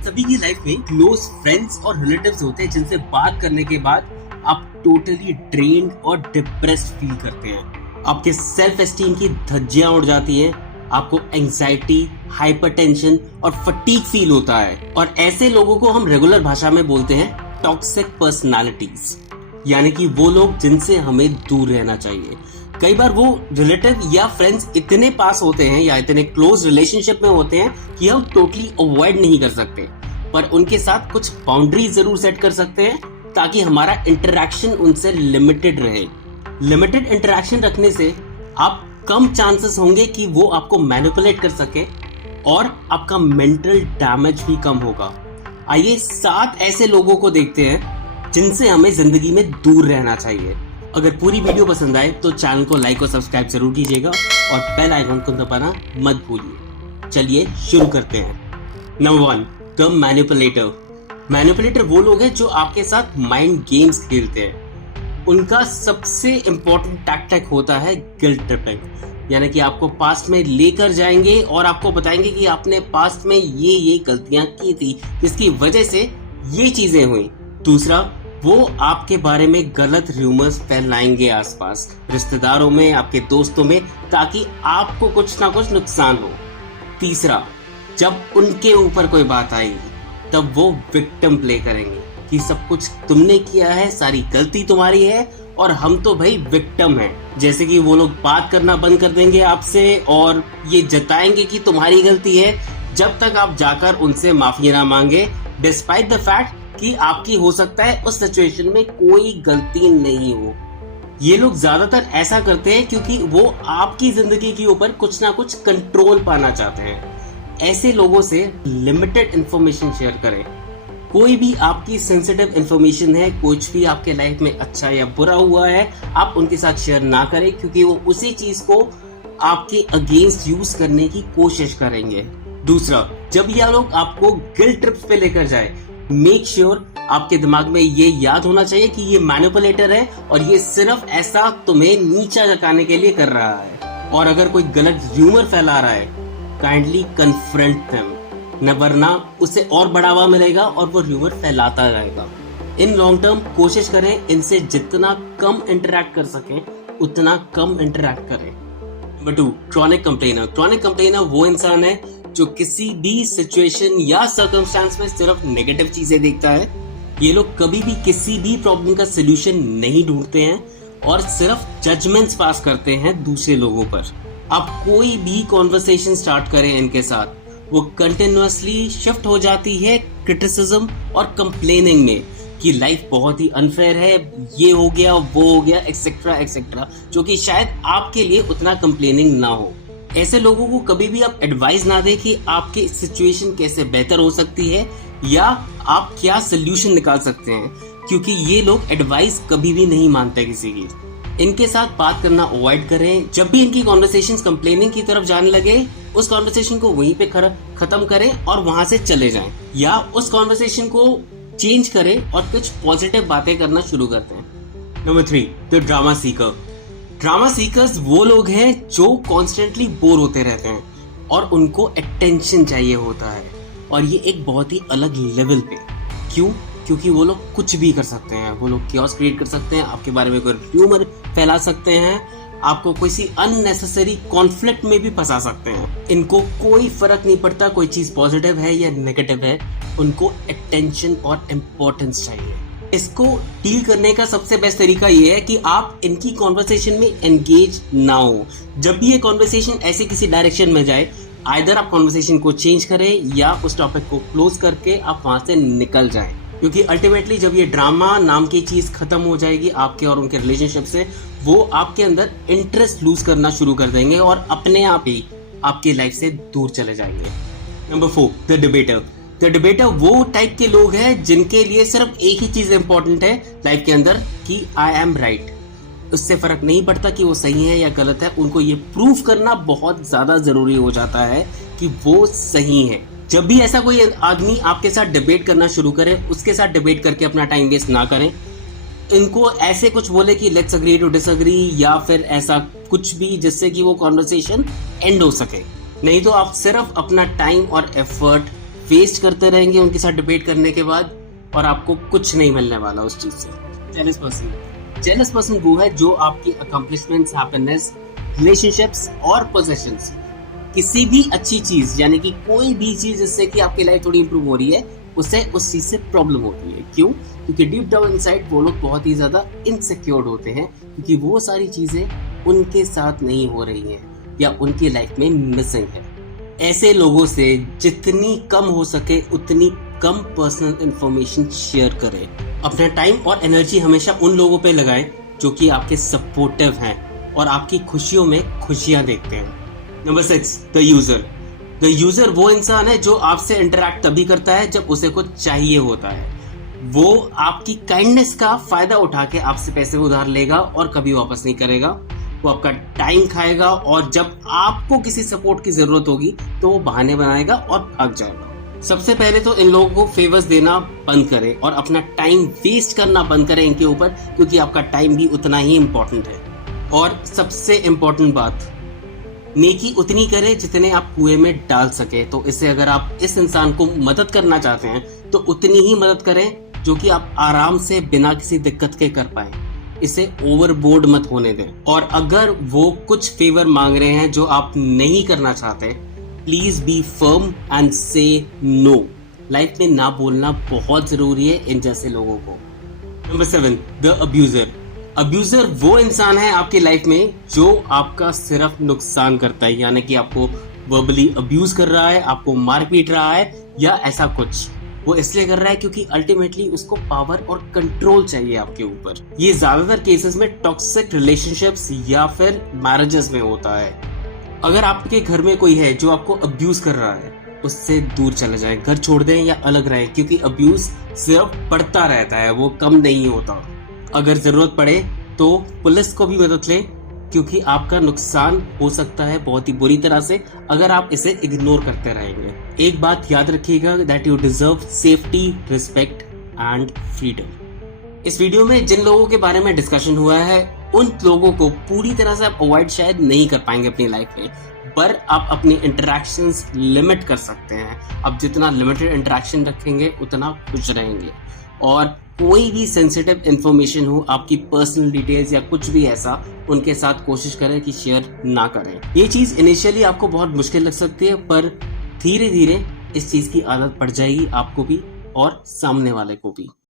सभी की लाइफ में क्लोज फ्रेंड्स और रिलेटिव्स होते हैं जिनसे बात करने के बाद आप टोटली ड्रेन्ड और डिप्रेस्ड फील करते हैं। आपके सेल्फ एस्टीम की धज्जियां उड़ जाती हैं, आपको एंजाइटी, हाइपरटेंशन और फटीग फील होता है। और ऐसे लोगों को हम रेगुलर भाषा में बोलते हैं टॉक्सिक पर्सनालिटीज, यानी कि वो लोग जिनसे हमें दूर रहना चाहिए। कई बार वो रिलेटिव या फ्रेंड्स इतने पास होते हैं या इतने क्लोज रिलेशनशिप में होते हैं कि हम टोटली अवॉइड नहीं कर सकते, पर उनके साथ कुछ बाउंड्रीज जरूर सेट कर सकते हैं ताकि हमारा इंटरेक्शन उनसे लिमिटेड रहे। लिमिटेड इंटरेक्शन रखने से आप कम चांसेस होंगे कि वो आपको मैनिपुलेट कर सके और आपका मेंटल डैमेज भी कम होगा। आइए 7 ऐसे लोगों को देखते हैं जिनसे हमें जिंदगी में दूर रहना चाहिए। अगर पूरी वीडियो पसंद आए तो चैनल को लाइक और सब्सक्राइब जरूर कीजिएगा और बेल आइकन को दबाना मत भूलिए। चलिए शुरू करते हैं। Number 1, the manipulator. मैनिपुलेटर वो लोग हैं जो आपके साथ माइंड गेम्स खेलते हैं। उनका सबसे इंपॉर्टेंट टैक्टिक होता है गिल्ट ट्रिपिंग, यानी कि आपको पास्ट में लेकर जाएंगे और आपको बताएंगे कि आपने पास्ट में ये गलतियां की थी जिसकी वजह से ये चीजें हुई। दूसरा, वो आपके बारे में गलत र्यूमर्स फैलाएंगे आसपास, रिश्तेदारों में, आपके दोस्तों में, ताकि आपको कुछ ना कुछ नुकसान हो। तीसरा, जब उनके ऊपर कोई बात आएगी तब वो विक्टिम प्ले करेंगे कि सब कुछ तुमने किया है, सारी गलती तुम्हारी है और हम तो भाई विक्टिम हैं। जैसे कि वो लोग बात करना बंद कर देंगे आपसे और ये जताएंगे कि तुम्हारी गलती है जब तक आप जाकर उनसे माफी ना मांगे, डिस्पाइट द फैक्ट कि आपकी हो सकता है उस सिचुएशन में कोई गलती नहीं हो। ये लोग ज्यादातर ऐसा करते हैं क्योंकि वो आपकी जिंदगी के ऊपर कुछ ना कुछ कंट्रोल पाना चाहते हैं। ऐसे लोगों से लिमिटेड इंफॉर्मेशन शेयर करें। कोई भी आपकी सेंसिटिव इंफॉर्मेशन है, कुछ भी आपके लाइफ में अच्छा या बुरा हुआ है, आप उनके साथ शेयर ना करें क्योंकि वो उसी चीज को आपके अगेंस्ट यूज करने की कोशिश करेंगे। दूसरा, जब ये लोग आपको गिल्ट ट्रिप पे लेकर जाए, मेक श्योर आपके दिमाग में ये याद होना चाहिए कि ये मैनिपुलेटर है और ये सिर्फ ऐसा तुम्हें नीचा दिखाने के लिए कर रहा है। और अगर कोई गलत र्यूमर फैला रहा है, काइंडली कन्फ्रंट देम, न वरना उसे और बढ़ावा मिलेगा और वो र्यूमर फैलाता रहेगा। इन लॉन्ग टर्म कोशिश करें इनसे जितना कम इंटरेक्ट कर सकें उतना कम इंटरेक्ट करें। Number 2, chronic complainer. Chronic complainer वो इंसान है जो किसी भी सिचुएशन या सर्कमस्टेंस में सिर्फ नेगेटिव चीजें देखता है। ये लोग कभी भी किसी भी प्रॉब्लम का सलूशन नहीं ढूंढते हैं और सिर्फ जजमेंट्स पास करते हैं दूसरे लोगों पर। आप कोई भी कॉन्वर्सेशन स्टार्ट करें इनके साथ, वो कंटिन्यूअसली शिफ्ट हो जाती है क्रिटिसिज्म और कंप्लेनिंग में कि लाइफ बहुत ही अनफेयर है, ये हो गया, वो हो गया, एक्सेट्रा एक्सेट्रा, जो कि शायद आपके लिए उतना कंप्लेनिंग ना हो। ऐसे लोगों को कभी भी आप एडवाइस ना दें कि आपकी सिचुएशन कैसे बेहतर हो सकती है या आप क्या सोल्यूशन निकाल सकते हैं, क्योंकि ये लोग एडवाइस कभी भी नहीं मानते किसी की। इनके साथ बात करना अवॉइड करें। जब भी इनकी कॉन्वर्सेशंस कंप्लेनिंग की तरफ जाने लगे, उस कॉन्वर्सेशन को वहीं पे खत्म करें और वहां से चले जाएं, या उस कॉन्वर्सेशन को चेंज करें और कुछ पॉजिटिव बातें करना शुरू करते हैं। Number 3, the drama Sikar. Drama seekers वो लोग हैं जो कॉन्स्टेंटली बोर होते रहते हैं और उनको अटेंशन चाहिए होता है, और ये एक बहुत ही अलग लेवल पे। क्यों? क्योंकि वो लोग कुछ भी कर सकते हैं। वो लोग क्योस क्रिएट कर सकते हैं, आपके बारे में कोई र्यूमर फैला सकते हैं, आपको किसी अननेसेसरी कॉन्फ्लिक्ट में भी फंसा सकते हैं। इनको कोई फर्क नहीं पड़ता कोई चीज पॉजिटिव है या नेगेटिव है, उनको अटेंशन और इम्पोर्टेंस चाहिए। इसको डील करने का सबसे बेस्ट तरीका ये है कि आप इनकी कॉन्वर्सेशन में एंगेज ना हो। जब भी ये कॉन्वर्सेशन ऐसे किसी डायरेक्शन में जाए, आइदर आप कॉन्वर्सेशन को चेंज करें या उस टॉपिक को क्लोज करके आप वहां से निकल जाएं, क्योंकि अल्टीमेटली जब ये ड्रामा नाम की चीज खत्म हो जाएगी आपके और उनके रिलेशनशिप से, वो आपके अंदर इंटरेस्ट लूज करना शुरू कर देंगे और अपने आप ही आपकी लाइफ से दूर चले जाएंगे। Number 4, the debater. The debater वो टाइप के लोग हैं जिनके लिए सिर्फ एक ही चीज इंपॉर्टेंट है लाइफ के अंदर कि आई एम राइट। उससे फर्क नहीं पड़ता कि वो सही है या गलत है, उनको ये प्रूव करना बहुत ज्यादा जरूरी हो जाता है कि वो सही है। जब भी ऐसा कोई आदमी आपके साथ डिबेट करना शुरू करे, उसके साथ डिबेट करके अपना टाइम वेस्ट ना करें। इनको ऐसे कुछ बोले कि लेट्स अग्री टू डिसअग्री, या फिर ऐसा कुछ भी जिससे कि वो कॉन्वर्सेशन एंड हो सके। नहीं तो आप सिर्फ अपना टाइम और एफर्ट वेस्ट करते रहेंगे उनके साथ डिबेट करने के बाद, और आपको कुछ नहीं मिलने वाला उस चीज से। जेलस पर्सन वो है जो आपकी अकम्पलिशमेंट्स, हैप्पीनेस, रिलेशनशिप्स और पोजेशंस, किसी भी अच्छी चीज यानी कि कोई भी चीज जिससे कि आपकी लाइफ थोड़ी इंप्रूव हो रही है, उसे उस चीज से प्रॉब्लम होती है। क्यों? क्योंकि डीप डाउन इनसाइड वो लोग बहुत ही ज्यादा इनसिक्योर्ड होते हैं, क्योंकि वो सारी चीजें उनके साथ नहीं हो रही हैं या उनकी लाइफ में मिसिंग है। ऐसे लोगों से जितनी कम हो सके उतनी कम पर्सनल इंफॉर्मेशन शेयर करें। अपना टाइम और एनर्जी हमेशा उन लोगों पे लगाएं जो कि आपके सपोर्टिव हैं और आपकी खुशियों में खुशियां देखते हैं। Number 6, the user. The user वो इंसान है जो आपसे इंटरेक्ट तभी करता है जब उसे कुछ चाहिए होता है। वो आपकी काइंडनेस का फायदा उठा के आपसे पैसे उधार लेगा और कभी वापस नहीं करेगा। वो आपका टाइम खाएगा और जब आपको किसी सपोर्ट की जरूरत होगी तो वो बहाने बनाएगा और भाग जाएगा। सबसे पहले तो इन लोगों को फेवर्स देना बंद करें और अपना टाइम वेस्ट करना बंद करें इनके ऊपर, क्योंकि आपका टाइम भी उतना ही इम्पोर्टेंट है। और सबसे इम्पोर्टेंट बात, नेकी उतनी करें जितने आप कुएं में डाल सके। तो इससे अगर आप इस इंसान को मदद करना चाहते हैं तो उतनी ही मदद करें जो कि आप आराम से बिना किसी दिक्कत के कर पाए। इसे ओवरबोर्ड मत होने दें। और अगर वो कुछ फेवर मांग रहे हैं जो आप नहीं करना चाहते, प्लीज बी फर्म एंड से नो। लाइफ में ना बोलना बहुत जरूरी है इन जैसे लोगों को। Number 7, the abuser. अब्यूजर वो इंसान है आपकी लाइफ में जो आपका सिर्फ नुकसान करता है, यानी कि आपको वर्बली अब्यूज कर रहा है, आपको मार पीट रहा है या ऐसा कुछ। वो इसलिए कर रहा है क्योंकि अल्टीमेटली उसको पावर और कंट्रोल चाहिए आपके ऊपर। ये ज्यादातर केसेस में टॉक्सिक रिलेशनशिप्स या फिर मैरिजेस में होता है। अगर आपके घर में कोई है जो आपको अब्यूज कर रहा है, उससे दूर चले जाएं, घर छोड़ दें या अलग रहें, क्योंकि अब्यूज सिर्फ बढ़ता रहता है, वो कम नहीं होता। अगर जरूरत पड़े तो पुलिस को भी मदद लें, क्योंकि आपका नुकसान हो सकता है बहुत ही बुरी तरह से अगर आप इसे इग्नोर करते रहेंगे। एक बात याद रखिएगा, that you deserve safety, respect and freedom. इस वीडियो में जिन लोगों के बारे में डिस्कशन हुआ है, उन लोगों को पूरी तरह से आप अवॉइड शायद नहीं कर पाएंगे अपनी लाइफ में, पर आप अपनी इंटरैक्शंस लिमिट कर सकते हैं। आप जितना लिमिटेड इंटरैक्शन रखेंगे उतना खुश रहेंगे। और कोई भी सेंसिटिव इंफॉर्मेशन हो, आपकी पर्सनल डिटेल्स या कुछ भी ऐसा, उनके साथ कोशिश करें कि शेयर ना करें। ये चीज इनिशियली आपको बहुत मुश्किल लग सकती है, पर धीरे धीरे इस चीज की आदत पड़ जाएगी आपको भी और सामने वाले को भी।